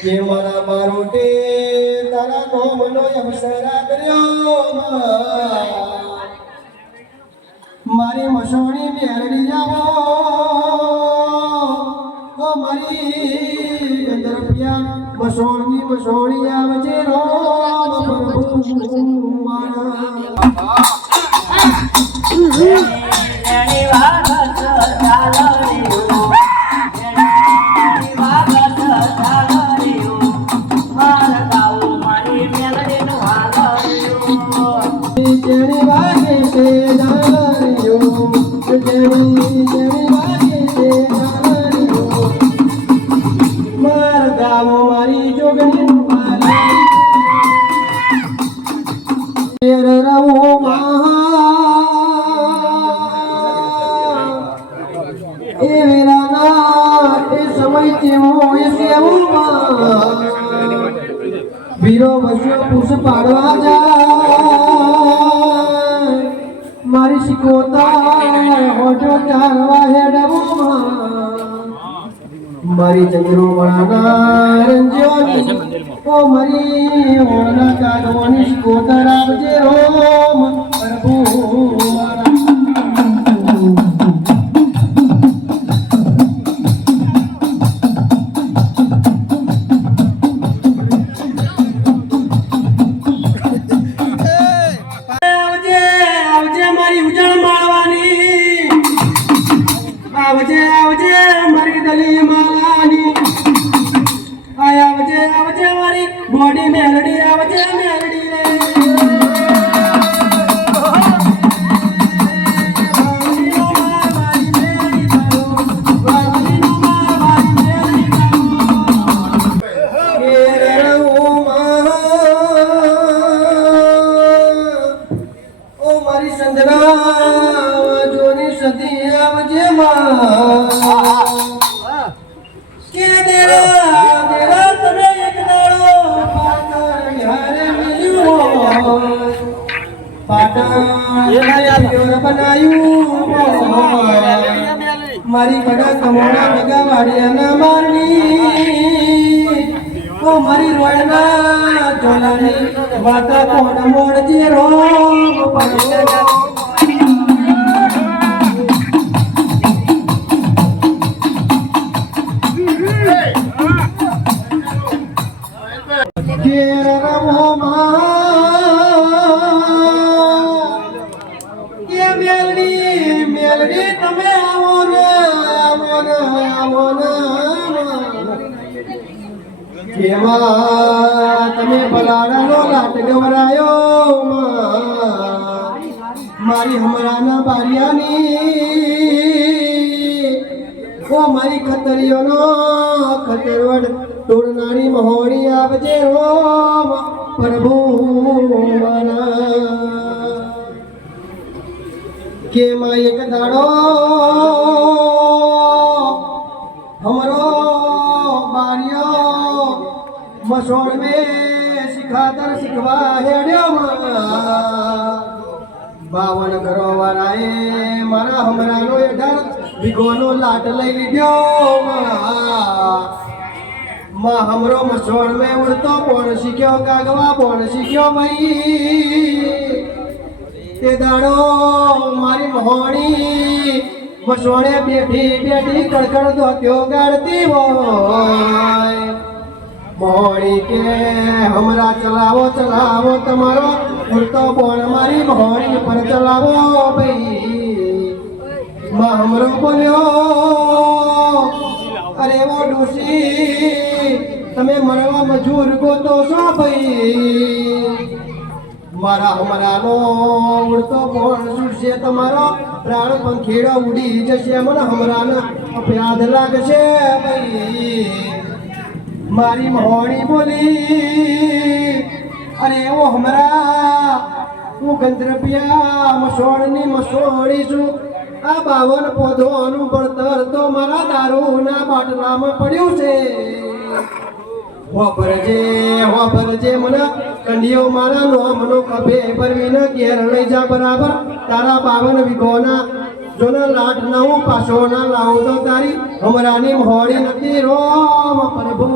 કે મારા મારોટે તારા નોમનો અવસરા કર્યો મારી મસોણી બેરડી જાવો ઓ મારી ગંધર્પિયા મસોણી આવજે રોમ પ્રભુ મારા મારી જોગણી એ વેરાના એ સમય કેવો એ સેવો વીરો વસ્યો પૂછ પાડવા જાય મારી શીખોતા હોજો ચાલવા હેડવો મારી ચંદ્રો વણાના રંજોની ઓ મારી ઓના કાઢવાની શીખોતા રાખજે રોમ પ્રભુ આવજે આવજે મારી દલી માલાની આવજે આવજે મારી બોડી મેલડી આવજે મેલડી રે ઓ મારી સંદરા જોની સતી આવજે કે દેરા તમે એક દાડો પાટણ બનાયું મારી કડા કમોડા ભેગા વાડિયાના મારની ઓ મારી રોયના ચોલાની વાતા કોણ મોડજે રોમ પડે મેલડી તમે આવો ને કેમાં તમે બલાડાનો લાટ ગવરાયો મારી હમણાના બારિયાની ઓ મારી ખતરીઓનો ખતરવડ તોડનારી મહોણી આવજે રોમ પ્રભુ કે માં એક દાડો હમરો બારિયો મસોણ મે શિખાતર શીખવા હેડ્યો બાવન ઘરો વાળાએ મારા હમરાનો એઢાર વિગોનો લાટ લઈ લીધો માં હમરો મસોણ મે ઉડતો પોણ શીખ્યો કાગવા પોણ શીખ્યો ભાઈ તે દાડો મારી મહોણી મસોણે બેઠી બેઠી કડકડ ધોત્યો ગાડતી હોય મહોણી કે હમરા ચલાવો ચલાવો તમારો ઉડતો બોણ મારી મહોણી પર ચલાવો ભાઈ માં હમરો બોલ્યો અરે વો ડોસી તમે મરવા મજૂર ગોતો છો ભાઈ મારા હમરાનો ઉડતો બોણ છૂટશે તમારો પ્રાણ પંખીડો ઉડી જશે મને હમરાને અપરાધ લાગશે ભાઈ મારી મહોણી બોલી અરે એવો હમરા હું ગંધર્પિયા મસોળની મસોળી છું આ 52 પોધોનું ભણતર તો મારા દારૂના બાટલામાં પડ્યું છે હોભરજે મને કંડિયો મારા નોમનો કભે ભરવીને ઘેર લઈ જા બરાબર તારા 52 વીઘોના જોને લાટ ના હું પાછો ના લાવું તો તારી હમરાની મોડી નથી રોમ પ્રભુ